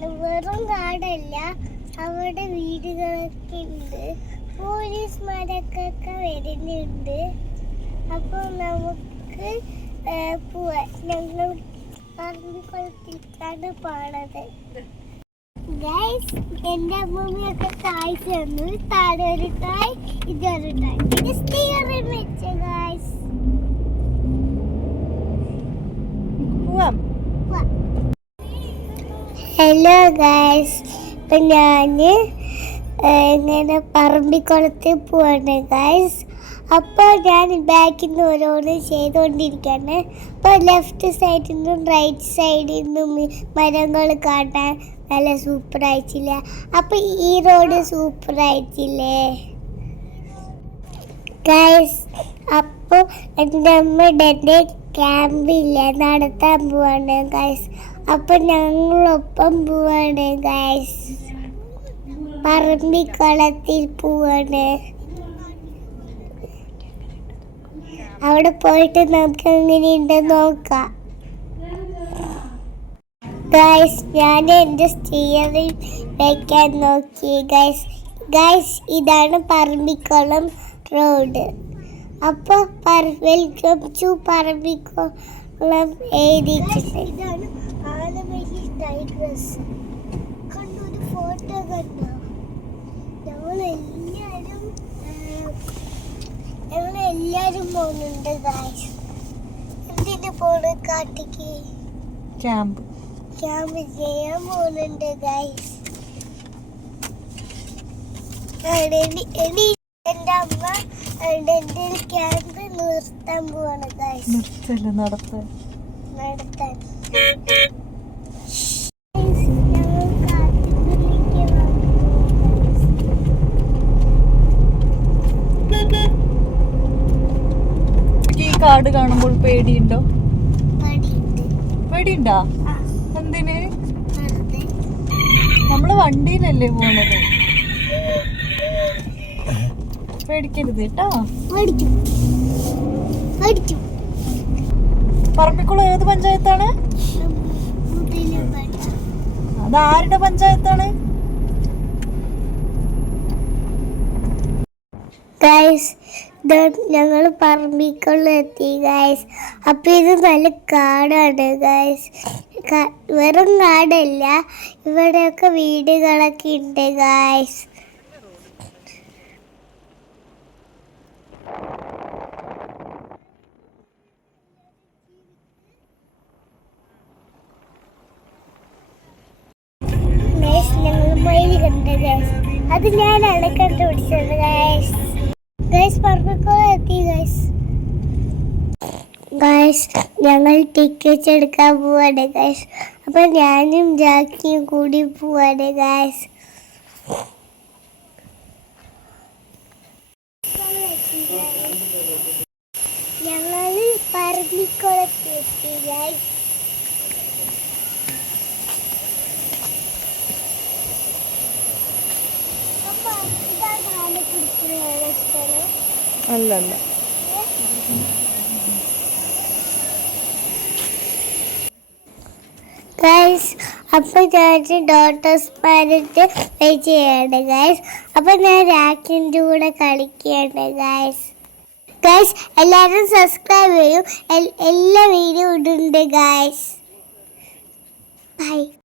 വെറും കാടല്ല. അവിടെ വീടുകളൊക്കെ ഉണ്ട്. പോലീസ് പോലീസ്മാരൊക്കെ വരുന്നുണ്ട്. അപ്പോൾ നമുക്ക് ഏ, പോവാം. ഞങ്ങൾ പറമ്പിക്കുളത്തിലാണ് പോണത്. ഗൈസ് തന്നു. താഴെ ഒരു കായ് ഇതൊരു സ്റ്റിയറിൽ വെച്ച ഹലോ ഗായ്സ് ഇപ്പം ഞാൻ ഇങ്ങനെ പറമ്പിക്കുളത്തിൽ പോവാണ് ഗായ്സ് അപ്പോൾ ഞാൻ ബാക്കിൽ നിന്ന് ഓരോന്ന് ചെയ്തുകൊണ്ടിരിക്കുകയാണ് അപ്പോൾ ലെഫ്റ്റ് സൈഡിൽ നിന്നും റൈറ്റ് സൈഡിൽ നിന്നും മരങ്ങൾ കാണാൻ നല്ല സൂപ്പർ ആയിട്ടില്ല. അപ്പോൾ ഈ റോഡ് സൂപ്പർ ആയിട്ടില്ലേ? ഗായ്സ് അപ്പോൾ എന്റെ അമ്മയുടെ ക്യാമ്പില്ല നടത്താൻ പോവാണ് ഗൈസ് അപ്പോൾ ഞങ്ങളൊപ്പം പോവാണ് ഗൈസ് പറമ്പിക്കുളത്തിൽ പോവാണ്. അവിടെ പോയിട്ട് നമുക്ക് എങ്ങനെയുണ്ട് നോക്കാം. ഗൈസ് ഞാൻ എന്റെ സ്റ്റിയറിൽ വയ്ക്കാൻ നോക്കി. ഗൈസ് ഗൈസ് ഇതാണ് പറമ്പിക്കുളം റോഡ് അപ്പോൾ വെൽക്കം ടു പറമ്പിക്കുളം എഴുതിയിട്ടുണ്ട് ഇതാണ് ആലമലി ടൈഗ്രസ് കണ്ടൊരു ഫോട്ടോ കണ്ടോ. ഞങ്ങളെല്ലാവരും ഞങ്ങളെല്ലാവരും പോകുന്നുണ്ട് ഗൈസ് എന്തിനു പോണ് കാട്ടിക്ക്? ക്യാമ്പ് ക്യാമ്പ് ചെയ്യാൻ പോകുന്നുണ്ട് ഗൈസ് എനി എന്റെ അമ്മ എന്റെ ക്യാമ്പ് നിർത്താൻ പോവാണ് ഗൈസ് നിർത്തല്ല നടത്താൻ നടത്താൻ ഞങ്ങൾ കാട്ടിനുള്ളിലേക്ക് വന്നു ഈ കാട് കാണുമ്പോൾ പേടിയുണ്ടോ? പേടിയുണ്ടാ. എന്തിന്? നമ്മൾ വണ്ടിയിലല്ലേ പോണത്. പേടിക്കരുത് കേട്ടോ. പറമ്പിക്കുളം ഏത് പഞ്ചായത്താണ്? അതാരുടെ പഠിച്ചു അത് ആരുടെ പഞ്ചായത്താണ്? ഗൈസ് ഞങ്ങൾ പറമ്പിക്കുള്ള എത്തി ഗൈസ് അപ്പൊ ഇത് നല്ല കാടാണ് ഗൈസ് വെറും കാടല്ല. ഇവിടെയൊക്കെ വീടുകളൊക്കെ ഉണ്ട് ഗൈസ് ഞങ്ങൾ മയിൽ കണ്ടത് അത് ഞാനാണ് കണ്ടുപിടിച്ചത് ഗൈസ് ഗൈസ് പറമ്പിക്കുളം എത്തി ഗൈസ് ഗൈസ് ഞങ്ങൾ ടിക്കറ്റ് എടുക്കാൻ പോവാണ് ഗൈസ് അപ്പൊ ഞാനും ജാക്കിയും കൂടി പോവാണ് ഗൈസ് ഞങ്ങൾ പറമ്പിക്കുളത്ത് എത്തി ഗൈസ് അപ്പൊ ഇതാണ് ആലക്കുടിക്കുന്ന അല്ല അല്ല ഗൈസ് അപ്പൊ ഞാൻ ഡോട്ടേഴ്സ് പാരന്റ് പേ ചെയ്യാണ് ഗൈസ് അപ്പൊ ഞാൻ രാക്കിന്റെ കൂടെ കളിക്കുകയാണ് ഗൈസ് ഗൈസ് എല്ലാവരും സബ്സ്ക്രൈബ് ചെയ്യും. എല്ലാ വീഡിയോ ഇടുന്നുണ്ട് ഗൈസ്